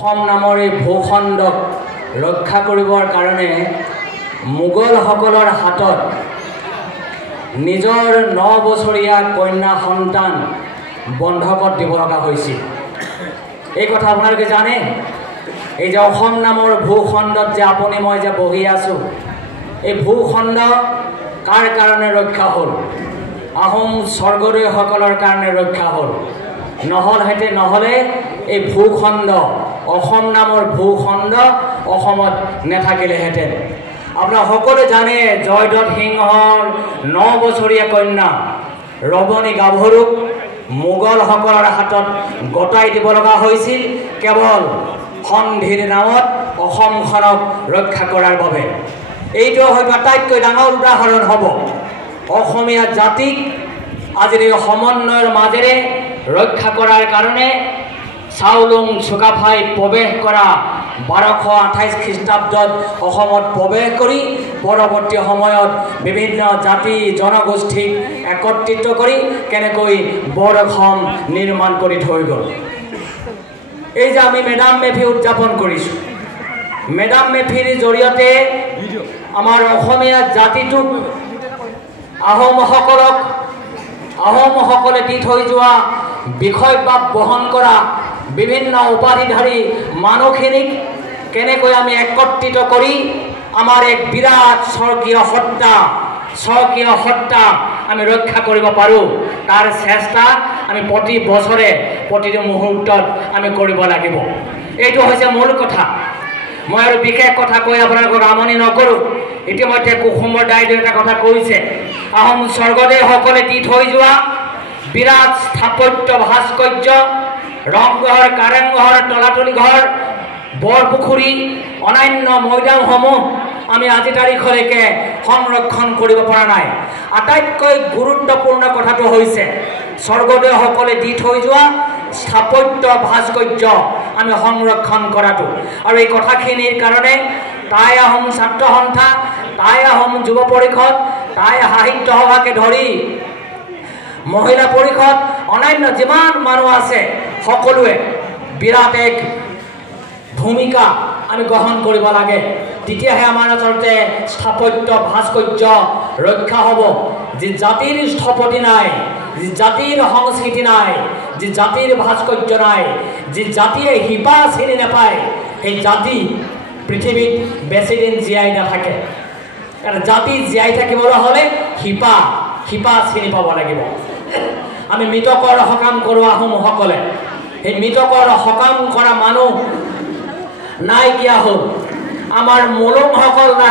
অসম নামৰ এই ভূখণ্ডক ৰক্ষা কৰিবৰ কাৰণে মোগলসকলৰ হাতত নিজৰ 9 বছৰীয়া কন্যা সন্তান বন্ধকত দিব লগা হৈছিল। এই কথা আপোনালোকে জানে? এই যে অসম নামৰ ভূখণ্ডত যে আপুনি মই যে বহি আছো, এই ভূখণ্ড কাৰ কাৰণে ৰক্ষা হ'ল? আহোম স্বৰ্গদেউসকলৰ কাৰণে ৰক্ষা হ'ল। নহ'লে এই ভূখণ্ড অসম নামৰ ভূখণ্ড অসমত নেথাকিলেহেঁতেন। আপোনাৰ সকলোৱে জানে জয়দত্ত সিংহৰ 9 বছৰীয়া কন্যা ৰমণী গাভৰুক মোগলসকলৰ হাতত গতাই দিব লগা হৈছিল কেৱল সন্ধিৰ নামত অসমখনক ৰক্ষা কৰাৰ বাবে। এইটো হয়তো আটাইতকৈ ডাঙৰ উদাহৰণ হ'ব অসমীয়া জাতিক আজিৰ এই সমন্বয়ৰ মাজেৰে ৰক্ষা কৰাৰ কাৰণে চাওলুং চুকাফাই প্ৰৱেশ কৰা 1228 খ্ৰীষ্টাব্দত অসমত প্ৰৱেশ কৰি পৰৱৰ্তী সময়ত বিভিন্ন জাতি জনগোষ্ঠীক একত্ৰিত কৰি কেনেকৈ বৰঅসম নিৰ্মাণ কৰি থৈ গ'ল। এই যে আমি মেডাম মেফি উদযাপন কৰিছোঁ, মেডাম মেফিৰ জৰিয়তে আমাৰ অসমীয়া জাতিটোক আহোমসকলে দি থৈ যোৱা বিষয়বাদ বহন কৰা বিভিন্ন উপাধিধাৰী মানুহখিনিক কেনেকৈ আমি একত্ৰিত কৰি আমাৰ এক বিৰাট স্বৰ্গীয় সত্তা আমি ৰক্ষা কৰিব পাৰোঁ, তাৰ চেষ্টা আমি প্ৰতি বছৰে প্ৰতিটো মুহূৰ্তত আমি কৰিব লাগিব। এইটো হৈছে মূল কথা। মই আৰু বিশেষ কথা কৈ আপোনালোকক আমনি নকৰোঁ। ইতিমধ্যে কুসুমৰ দাইদেউ এটা কথা কৈছে, আহোম স্বৰ্গদেউসকলে দি থৈ যোৱা বিৰাট স্থাপত্য ভাস্কৰ্য, ৰংঘৰ, কাৰেংঘৰ, তলাতল ঘৰ, বৰপুখুৰী, অন্যান্য মৈদামসমূহ আমি আজি তাৰিখলৈকে সংৰক্ষণ কৰিব পৰা নাই। আটাইতকৈ গুৰুত্বপূৰ্ণ কথাটো হৈছে স্বৰ্গদেউসকলে দি থৈ যোৱা স্থাপত্য ভাস্কৰ্য আমি সংৰক্ষণ কৰাটো। আৰু এই কথাখিনিৰ কাৰণে টাই আহোম ছাত্ৰ সন্থা, টাই আহোম যুৱ পৰিষদ, টাই সাহিত্য সভাকে ধৰি মহিলা পৰিষদ, অন্যান্য যিমান মানুহ আছে সকলোৱে বিৰাট এক ভূমিকা আমি গ্ৰহণ কৰিব লাগে। তেতিয়াহে আমাৰ আচলতে স্থাপত্য ভাস্কৰ্য ৰক্ষা হ'ব। যি জাতিৰ স্থপতি নাই, যি জাতিৰ সংস্কৃতি নাই, যি জাতিৰ ভাস্কৰ্য নাই, যি জাতিয়ে শিপা চিনি নাপায়, সেই জাতি পৃথিৱীত বেছিদিন জীয়াই নাথাকে। কাৰণ জাতি জীয়াই থাকিবলৈ হ'লে শিপা চিনি পাব লাগিব। আমি মৃতকৰ সকাম কৰোঁ আহোমসকলে, সেই মৃতকৰ সকাম কৰা মানুহ নাইকিয়া হ'ল। আমাৰ মলুমসকল